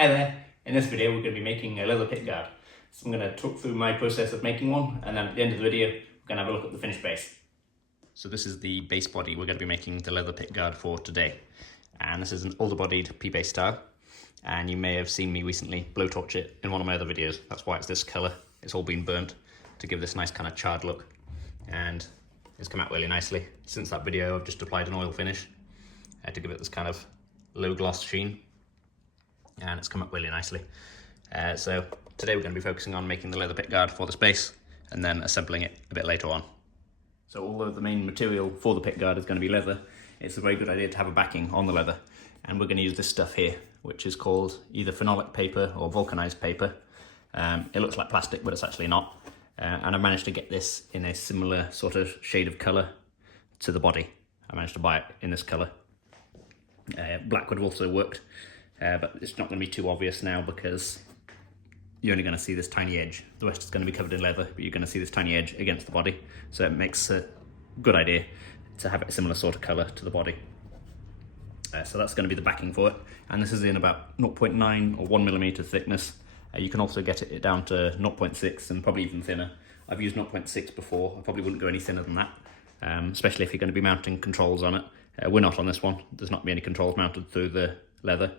Hi there, in this video we're going to be making a leather pickguard. So I'm going to talk through my process of making one, and then at the end of the video we're going to have a look at the finished base. So this is the base body we're going to be making the leather pickguard for today. And this is an older bodied P-base style, and you may have seen me recently blowtorch it in one of my other videos. That's why it's this colour. It's all been burnt to give this nice kind of charred look, and it's come out really nicely. Since that video I've just applied an oil finish to give it this kind of low gloss sheen, and it's come up really nicely. So today we're going to be focusing on making the leather pickguard for this base and then assembling it a bit later on. So although the main material for the pickguard is going to be leather, it's a very good idea to have a backing on the leather, and we're going to use this stuff here, which is called either phenolic paper or vulcanized paper. It looks like plastic, but it's actually not, and I managed to get this in a similar sort of shade of colour to the body. I managed to buy it in this colour. Black would have also worked, but it's not going to be too obvious now because you're only going to see this tiny edge. The rest is going to be covered in leather, but you're going to see this tiny edge against the body. So it makes a good idea to have a similar sort of colour to the body. So that's going to be the backing for it. And this is in about 0.9 or 1mm thickness. You can also get it down to 0.6 and probably even thinner. I've used 0.6 before. I probably wouldn't go any thinner than that, especially if you're going to be mounting controls on it. We're not on this one. There's not going to be any controls mounted through the leather.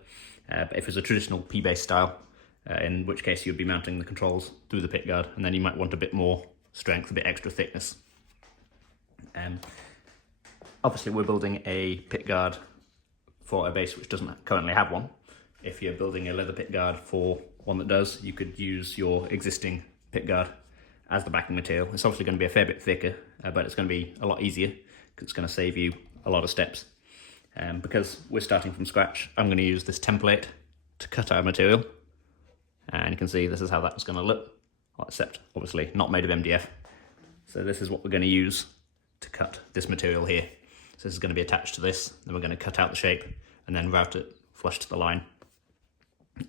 But if it's a traditional P-base style, in which case you'd be mounting the controls through the pickguard, and then you might want a bit more strength, a bit extra thickness. Obviously we're building a pickguard for a base which doesn't currently have one. If you're building a leather pickguard for one that does, you could use your existing pickguard as the backing material. It's obviously going to be a fair bit thicker, but it's going to be a lot easier because it's going to save you a lot of steps. Because we're starting from scratch, I'm going to use this template to cut our material, and you can see this is how that's going to look, except obviously not made of MDF. So this is what we're going to use to cut this material here. So this is going to be attached to this, then we're going to cut out the shape and then route it flush to the line.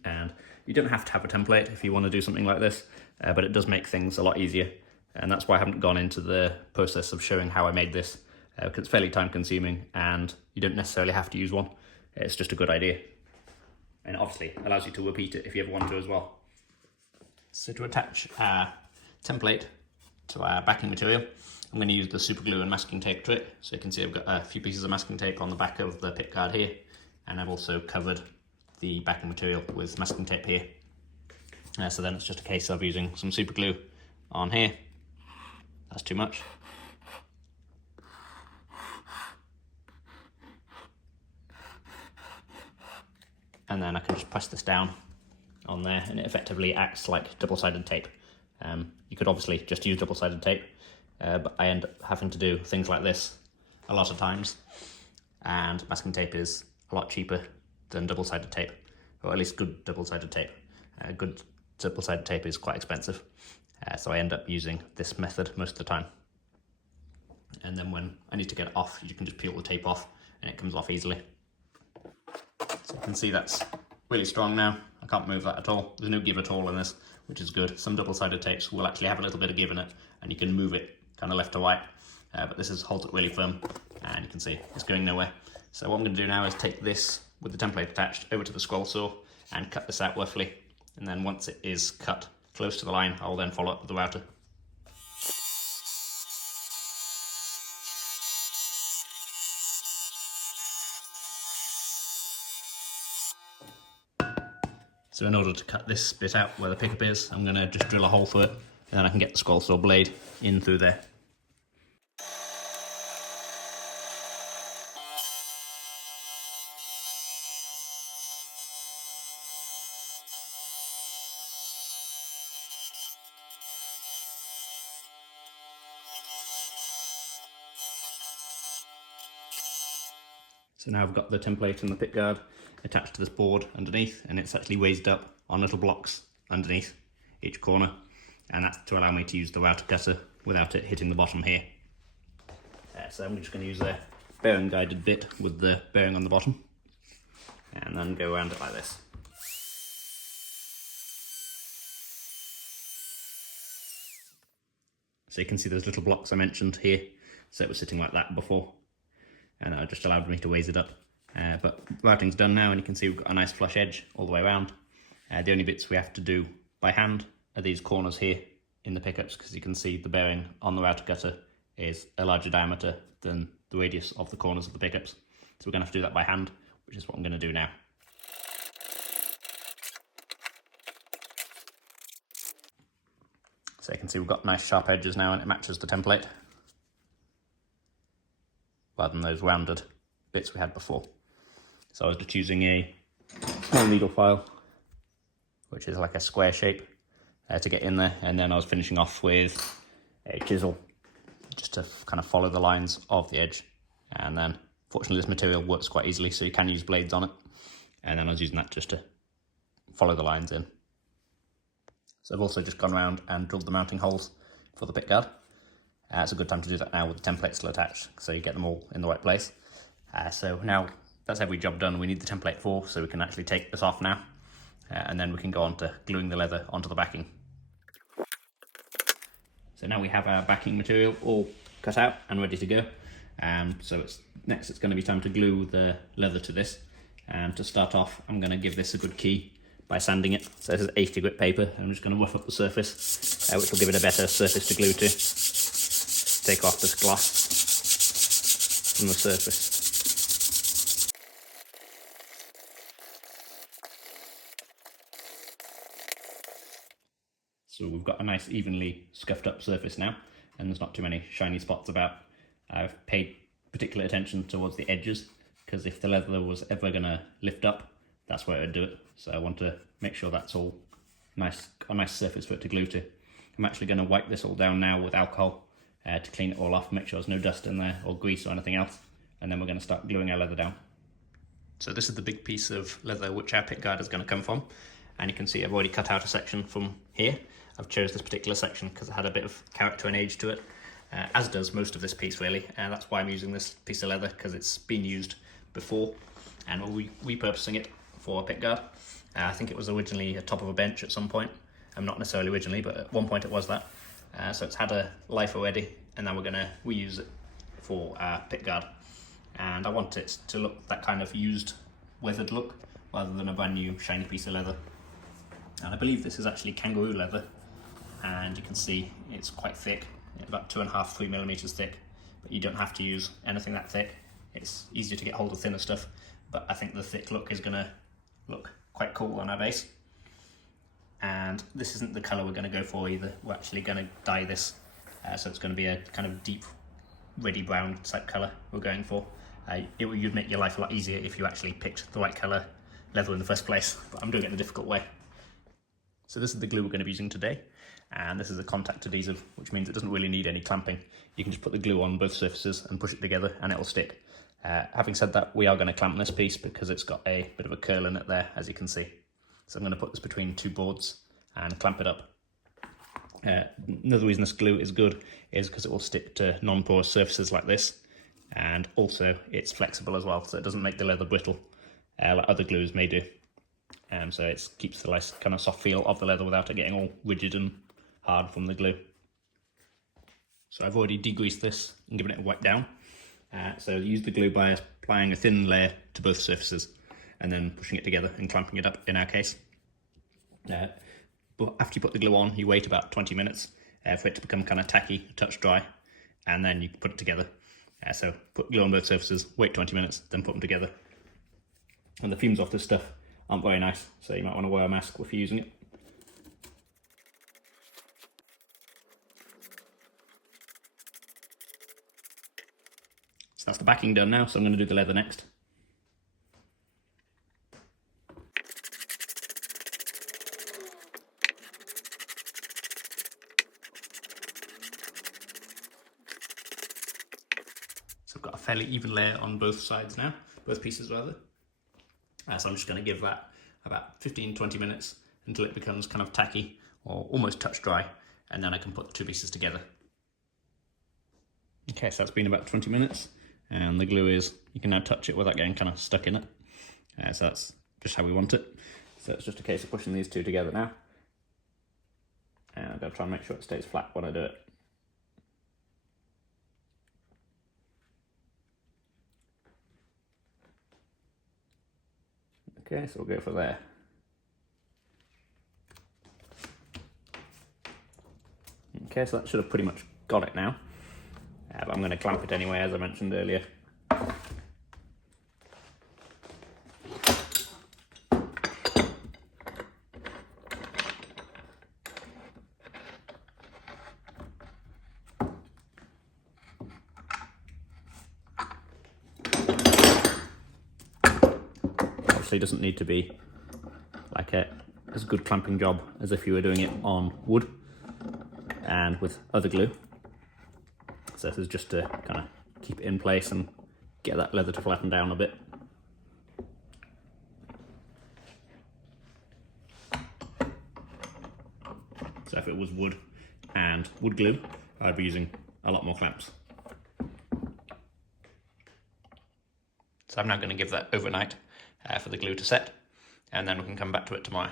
And you don't have to have a template if you want to do something like this, but it does make things a lot easier, and that's why I haven't gone into the process of showing how I made this, because it's fairly time consuming and you don't necessarily have to use one. It's just a good idea, and obviously allows you to repeat it if you ever want to as well. So to attach our template to our backing material, I'm going to use the super glue and masking tape to it. So you can see I've got a few pieces of masking tape on the back of the pickguard here, and I've also covered the backing material with masking tape here. So then it's just a case of using some super glue on here. That's too much. And then I can just press this down on there, and it effectively acts like double-sided tape. You could obviously just use double-sided tape, but I end up having to do things like this a lot of times, and masking tape is a lot cheaper than double-sided tape, or at least good double-sided tape. Good double-sided tape is quite expensive, so I end up using this method most of the time. And then when I need to get it off, you can just peel the tape off and it comes off easily. So you can see that's really strong now. I can't move that at all. There's no give at all in this, which is good. Some double-sided tapes will actually have a little bit of give in it, and you can move it kind of left to right, but this holds it really firm, and you can see it's going nowhere. So what I'm going to do now is take this with the template attached over to the scroll saw and cut this out roughly, and then once it is cut close to the line, I'll then follow up with the router. So in order to cut this bit out where the pickup is, I'm going to just drill a hole through it, and then I can get the scroll saw blade in through there. So now I've got the template and the pickguard attached to this board underneath, and it's actually raised up on little blocks underneath each corner, and that's to allow me to use the router cutter without it hitting the bottom here. So I'm just going to use a bearing guided bit with the bearing on the bottom, and then go around it like this. So you can see those little blocks I mentioned here, so it was sitting like that before, and it just allowed me to raise it up. But routing's done now, and you can see we've got a nice flush edge all the way around. The only bits we have to do by hand are these corners here in the pickups, because you can see the bearing on the router cutter is a larger diameter than the radius of the corners of the pickups. So we're going to have to do that by hand, which is what I'm going to do now. So you can see we've got nice sharp edges now, and it matches the template rather than those rounded bits we had before. So I was just using a small needle file, which is like a square shape, to get in there, and then I was finishing off with a chisel just to kind of follow the lines of the edge. And then fortunately this material works quite easily, so you can use blades on it, and then I was using that just to follow the lines in. So I've also just gone around and drilled the mounting holes for the pickguard. It's a good time to do that now with the template still attached, so you get them all in the right place. So now that's every job done we need the template for, so we can actually take this off now, and then we can go on to gluing the leather onto the backing. So now we have our backing material all cut out and ready to go. So next it's going to be time to glue the leather to this. To start off, I'm going to give this a good key by sanding it. So this is 80 grit paper. I'm just going to rough up the surface, which will give it a better surface to glue to. Take off this gloss from the surface. So we've got a nice evenly scuffed up surface now, and there's not too many shiny spots about. I've paid particular attention towards the edges, because if the leather was ever going to lift up, that's where it would do it. So I want to make sure that's all nice, a nice surface for it to glue to. I'm actually going to wipe this all down now with alcohol to clean it all off, make sure there's no dust in there or grease or anything else, and then we're going to start gluing our leather down. So this is the big piece of leather which our pickguard is going to come from, and you can see I've already cut out a section from here. I've chose this particular section because it had a bit of character and age to it, as does most of this piece really, and that's why I'm using this piece of leather, because it's been used before and we're repurposing it for a pickguard. I think it was originally a top of a bench at some point. Not necessarily originally, but at one point it was that. So it's had a life already, and now we're going to reuse it for our pickguard. And I want it to look that kind of used, weathered look, rather than a brand new shiny piece of leather. And I believe this is actually kangaroo leather, and you can see it's quite thick, about 2.5–3 millimeters thick, but you don't have to use anything that thick. It's easier to get hold of thinner stuff, but I think the thick look is going to look quite cool on our base. And this isn't the colour we're going to go for either. We're actually going to dye this, so it's going to be a kind of deep reddy brown type colour we're going for. It would make your life a lot easier if you actually picked the right colour leather in the first place, but I'm doing it the difficult way. So this is the glue we're going to be using today, and this is a contact adhesive, which means it doesn't really need any clamping. You can just put the glue on both surfaces and push it together and it'll stick. Having said that, we are going to clamp this piece because it's got a bit of a curl in it there, as you can see. So I'm going to put this between two boards and clamp it up. Another reason this glue is good is because it will stick to non-porous surfaces like this, and also it's flexible as well, so it doesn't make the leather brittle like other glues may do. So it keeps the nice kind of soft feel of the leather without it getting all rigid and hard from the glue. So I've already degreased this and given it a wipe down. So use the glue by applying a thin layer to both surfaces and then pushing it together and clamping it up in our case. But after you put the glue on, you wait about 20 minutes for it to become kind of tacky, touch dry, and then you put it together. So put glue on both surfaces, wait 20 minutes, then put them together. And the fumes off this stuff aren't very nice, so you might want to wear a mask if you're using it. So that's the backing done now, so I'm going to do the leather next. So I've got a fairly even layer on both sides now, both pieces rather. So I'm just going to give that about 15–20 minutes until it becomes kind of tacky or almost touch dry, and then I can put the two pieces together. Okay, so that's been about 20 minutes, and the glue is, you can now touch it without getting kind of stuck in it. So that's just how we want it. So it's just a case of pushing these two together now. And I'm going to try and make sure it stays flat when I do it. Okay, so we'll go for there. Okay, so that should have pretty much got it now, but I'm going to clamp it anyway, as I mentioned earlier. Obviously it doesn't need to be like as good clamping job as if you were doing it on wood and with other glue. So this is just to kind of keep it in place and get that leather to flatten down a bit. So if it was wood and wood glue, I'd be using a lot more clamps. So I'm now going to give that overnight for the glue to set, and then we can come back to it tomorrow.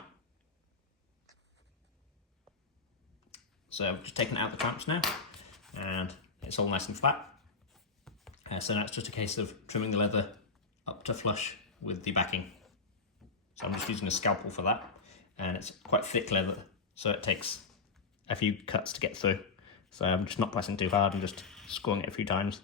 So I've just taken out the clamps now, and it's all nice and flat. So now it's just a case of trimming the leather up to flush with the backing. So I'm just using a scalpel for that, and it's quite thick leather, so it takes a few cuts to get through. So I'm just not pressing too hard and just scoring it a few times.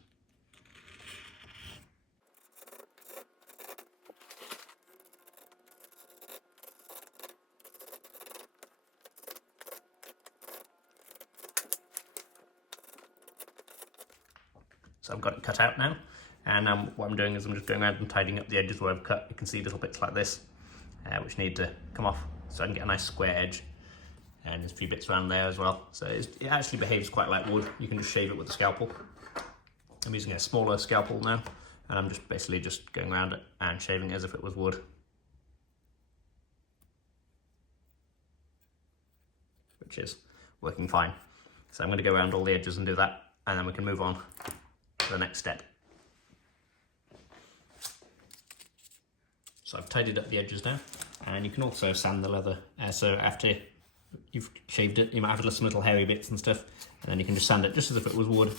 So I've got it cut out now, and what I'm doing is I'm just going around and tidying up the edges where I've cut. You can see little bits like this, which need to come off, so I can get a nice square edge. And there's a few bits around there as well. So it actually behaves quite like wood. You can just shave it with a scalpel. I'm using a smaller scalpel now, and I'm just basically just going around it and shaving it as if it was wood. Which is working fine. So I'm going to go around all the edges and do that, and then we can move on to the next step. So I've tidied up the edges now, and you can also sand the leather. So after you've shaved it, you might have some little hairy bits and stuff, and then you can just sand it just as if it was wood.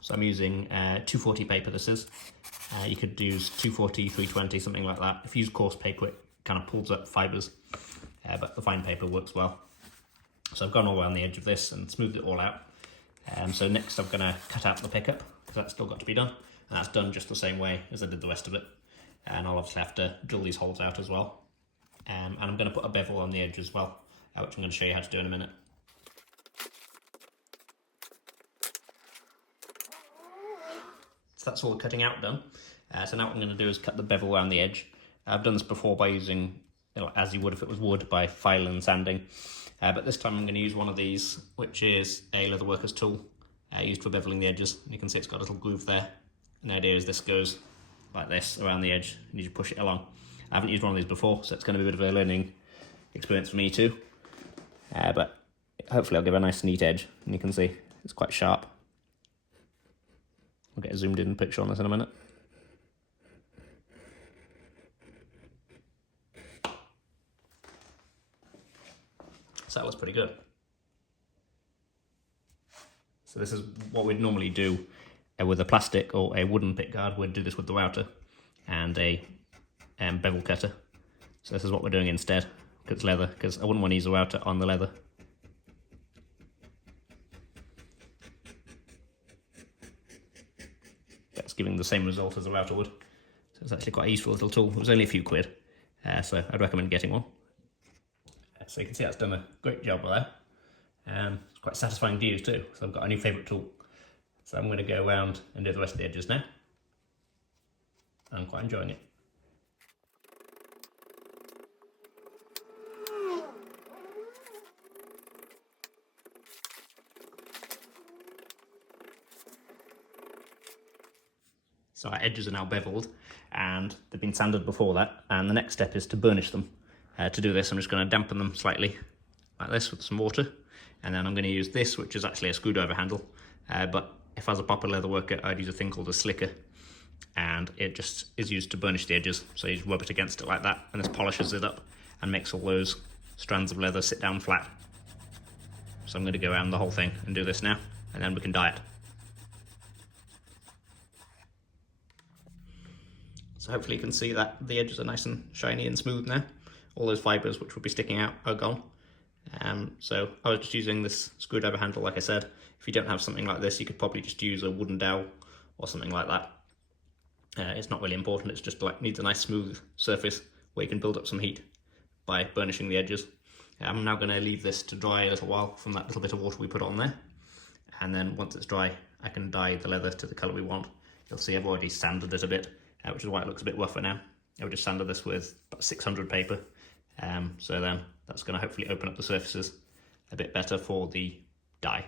So I'm using 240 paper, this is. You could use 240, 320, something like that. If you use coarse paper, it kind of pulls up fibres, but the fine paper works well. So I've gone all around the edge of this and smoothed it all out. So next I'm going to cut out the pickup, because that's still got to be done, and that's done just the same way as I did the rest of it. And I'll obviously have to drill these holes out as well. And I'm going to put a bevel on the edge as well, which I'm going to show you how to do in a minute. So that's all the cutting out done. So now what I'm going to do is cut the bevel around the edge. I've done this before by using, as you would if it was wood, by file and sanding. But this time I'm going to use one of these, which is a leatherworker's tool used for beveling the edges. And you can see it's got a little groove there. And the idea is this goes like this around the edge, and you just push it along. I haven't used one of these before, so it's going to be a bit of a learning experience for me too. But hopefully I'll give a nice neat edge, and you can see it's quite sharp. I'll get a zoomed in picture on this in a minute. So that looks pretty good. So this is what we'd normally do with a plastic or a wooden pickguard. We'd do this with the router and a bevel cutter. So this is what we're doing instead, because it's leather, because I wouldn't want to use a router on the leather. That's giving the same result as a router would. So it's actually quite a useful little tool. It was only a few quid, so I'd recommend getting one. So you can see that's done a great job there. It's quite satisfying to use too, so I've got a new favourite tool. So I'm going to go around and do the rest of the edges now. I'm quite enjoying it. So our edges are now beveled, and they've been sanded before that, and the next step is to burnish them. To do this, I'm just going to dampen them slightly, like this, with some water, and then I'm going to use this, which is actually a screwdriver handle, but if I was a proper leather worker, I'd use a thing called a slicker, and it just is used to burnish the edges. So you just rub it against it like that, and this polishes it up and makes all those strands of leather sit down flat. So I'm going to go around the whole thing and do this now, and then we can dye it. So hopefully you can see that the edges are nice and shiny and smooth now. All those fibres which would be sticking out are gone, So I was just using this screwdriver handle, like I said. If you don't have something like this, you could probably just use a wooden dowel or something like that. It's not really important, it's just like needs a nice smooth surface where you can build up some heat by burnishing the edges. I'm now going to leave this to dry a little while from that little bit of water we put on there, and then once it's dry I can dye the leather to the colour we want. You'll see I've already sanded it a bit, which is why it looks a bit rougher now. I would just sanded this with about 600 paper, so then that's going to hopefully open up the surfaces a bit better for the dye.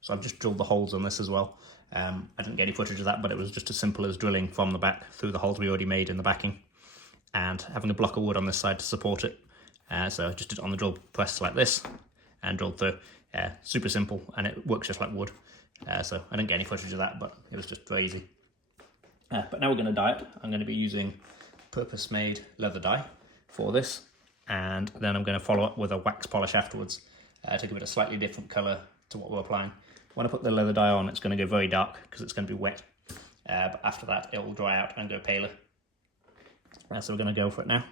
So I've just drilled the holes on this as well. I didn't get any footage of that, but it was just as simple as drilling from the back through the holes we already made in the backing and having a block of wood on this side to support it. So I just did it on the drill press like this and drilled through. Super simple, and it works just like wood. So I didn't get any footage of that, but it was just very easy. But now we're going to dye it. I'm going to be using purpose-made leather dye for this, and then I'm going to follow up with a wax polish afterwards to give it a slightly different colour to what we're applying. When I put the leather dye on, it's going to go very dark because it's going to be wet, but after that it will dry out and go paler. So we're going to go for it now.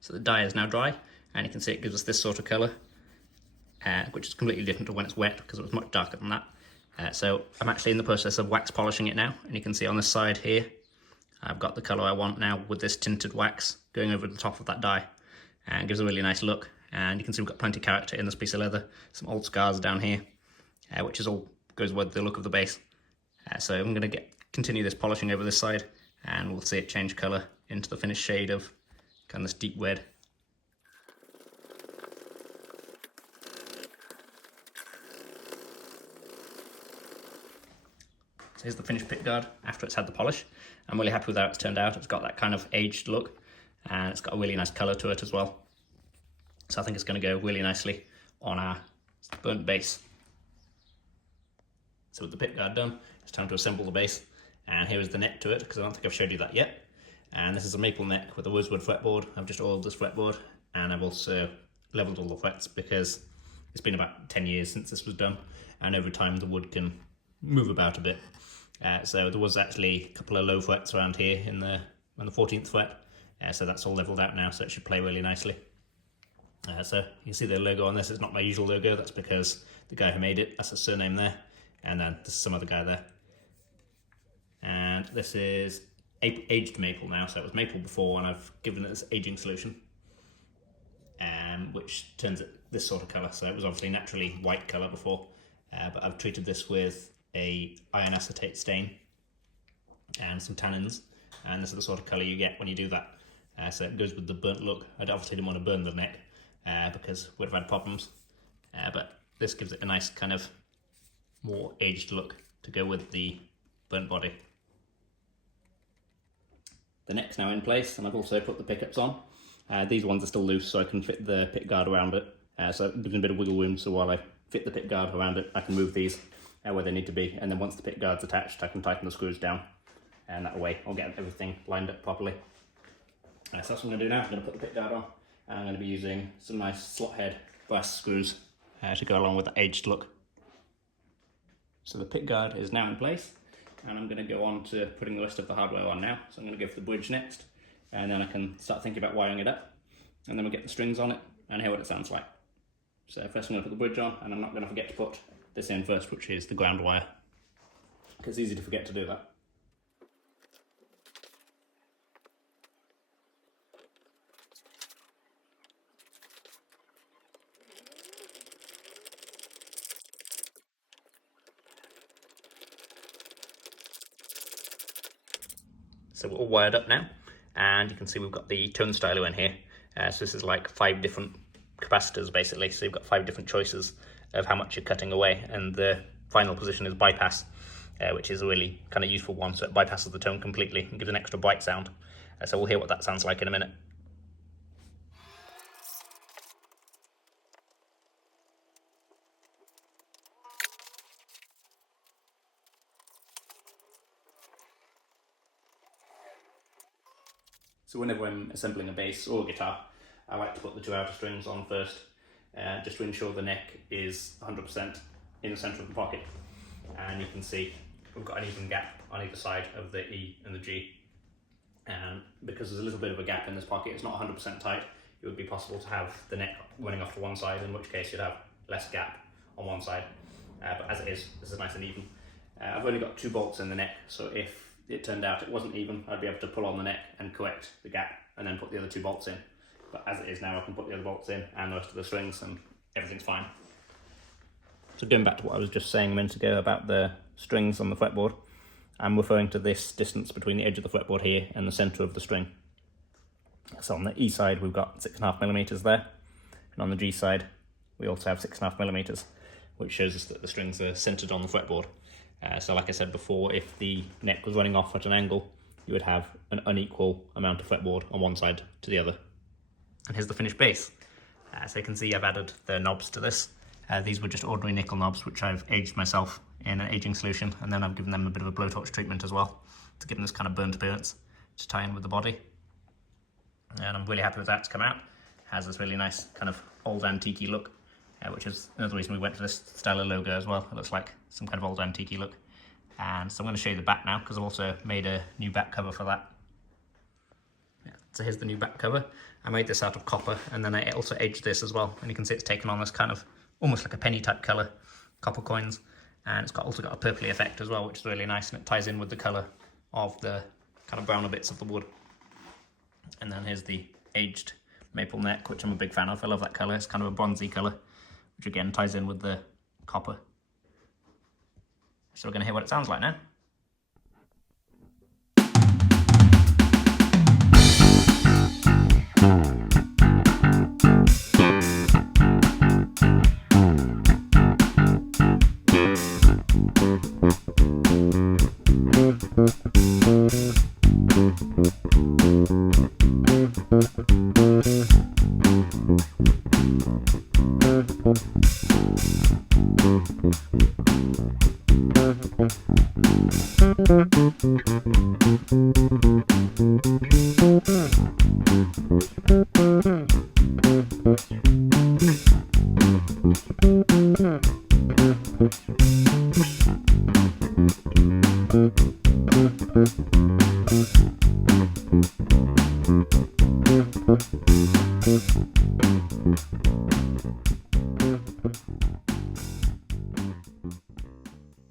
So the dye is now dry, and you can see it gives us this sort of colour, which is completely different to when it's wet because it was much darker than that. So I'm actually in the process of wax polishing it now, and you can see on this side here I've got the colour I want now with this tinted wax going over the top of that dye, and it gives a really nice look. And you can see we've got plenty of character in this piece of leather, some old scars down here, which is all goes with the look of the base. So I'm going to continue this polishing over this side, and we'll see it change colour into the finished shade of kind of this deep red. So here's the finished pickguard after it's had the polish. I'm really happy with how it's turned out. It's got that kind of aged look, and it's got a really nice colour to it as well. So I think it's going to go really nicely on our burnt base. So with the pickguard done, it's time to assemble the base. And here is the neck to it, because I don't think I've showed you that yet. And this is a maple neck with a rosewood fretboard. I've just oiled this fretboard, and I've also levelled all the frets because it's been about 10 years since this was done, and over time the wood can move about a bit. So there was actually a couple of low frets around here on the 14th fret, so that's all levelled out now, so it should play really nicely. So you can see the logo on this. It's not my usual logo, that's because the guy who made it, that's his surname there, and then there's some other guy there. And this is aged maple now, so it was maple before, and I've given it this aging solution, which turns it this sort of colour. So it was obviously naturally white colour before, but I've treated this with a iron acetate stain and some tannins, and this is the sort of colour you get when you do that. So it goes with the burnt look. I obviously didn't want to burn the neck because we'd have had problems, but this gives it a nice kind of more aged look to go with the burnt body. The neck's now in place, and I've also put the pickups on. These ones are still loose, so I can fit the pickguard around it. So it gives me a bit of wiggle room, so while I fit the pickguard around it, I can move these where they need to be. And then once the pickguard's attached, I can tighten the screws down, and that way I'll get everything lined up properly. So that's what I'm going to do now. I'm going to put the pickguard on, and I'm going to be using some nice slot head brass screws to go along with the aged look. So the pickguard is now in place, and I'm going to go on to putting the rest of the hardware on now. So I'm going to go for the bridge next, and then I can start thinking about wiring it up, and then we'll get the strings on it and hear what it sounds like. So first I'm going to put the bridge on, and I'm not going to forget to put this in first, which is the ground wire, because it's easy to forget to do that. So we're all wired up now, and you can see we've got the Tonestyler in here. So this is like 5 different capacitors basically, so you've got 5 different choices of how much you're cutting away, and the final position is bypass, which is a really kind of useful one. So it bypasses the tone completely and gives an extra bright sound. So we'll hear what that sounds like in a minute. So whenever I'm assembling a bass or a guitar, I like to put the two outer strings on first, just to ensure the neck is 100% in the centre of the pocket. And you can see we've got an even gap on either side of the E and the G. And because there's a little bit of a gap in this pocket, it's not 100% tight, it would be possible to have the neck running off to one side, in which case you'd have less gap on one side. But as it is, this is nice and even. I've only got 2 bolts in the neck, so if it turned out it wasn't even, I'd be able to pull on the neck and correct the gap and then put the other 2 bolts in. But as it is now, I can put the other bolts in and the rest of the strings and everything's fine. So going back to what I was just saying a minute ago about the strings on the fretboard, I'm referring to this distance between the edge of the fretboard here and the centre of the string. So on the E side we've got 6.5mm there, and on the G side we also have 6.5mm, which shows us that the strings are centred on the fretboard. So like I said before, if the neck was running off at an angle, you would have an unequal amount of fretboard on one side to the other. And here's the finished bass. So you can see I've added the knobs to this. These were just ordinary nickel knobs, which I've aged myself in an aging solution, and then I've given them a bit of a blowtorch treatment as well to give them this kind of burnt appearance to tie in with the body. And I'm really happy with that to come out. It has this really nice kind of old antique-y look, which is another reason we went for this Stellar logo as well. It looks like some kind of old antique-y look. And so I'm going to show you the back now, because I've also made a new back cover for that. Yeah, so here's the new back cover. I made this out of copper, and then I also aged this as well. And you can see it's taken on this kind of almost like a penny type colour, copper coins. And it's also got a purpley effect as well, which is really nice, and it ties in with the colour of the kind of browner bits of the wood. And then here's the aged maple neck, which I'm a big fan of. I love that colour. It's kind of a bronzy colour, which again ties in with the copper. So we're going to hear what it sounds like now.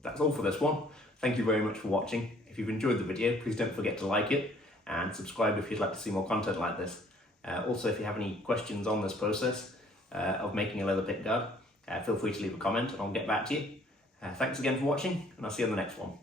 That's all for this one. Thank you very much for watching. If you've enjoyed the video, please don't forget to like it and subscribe if you'd like to see more content like this. Also, if you have any questions on this process of making a leather pickguard, feel free to leave a comment and I'll get back to you. Thanks again for watching, and I'll see you on the next one.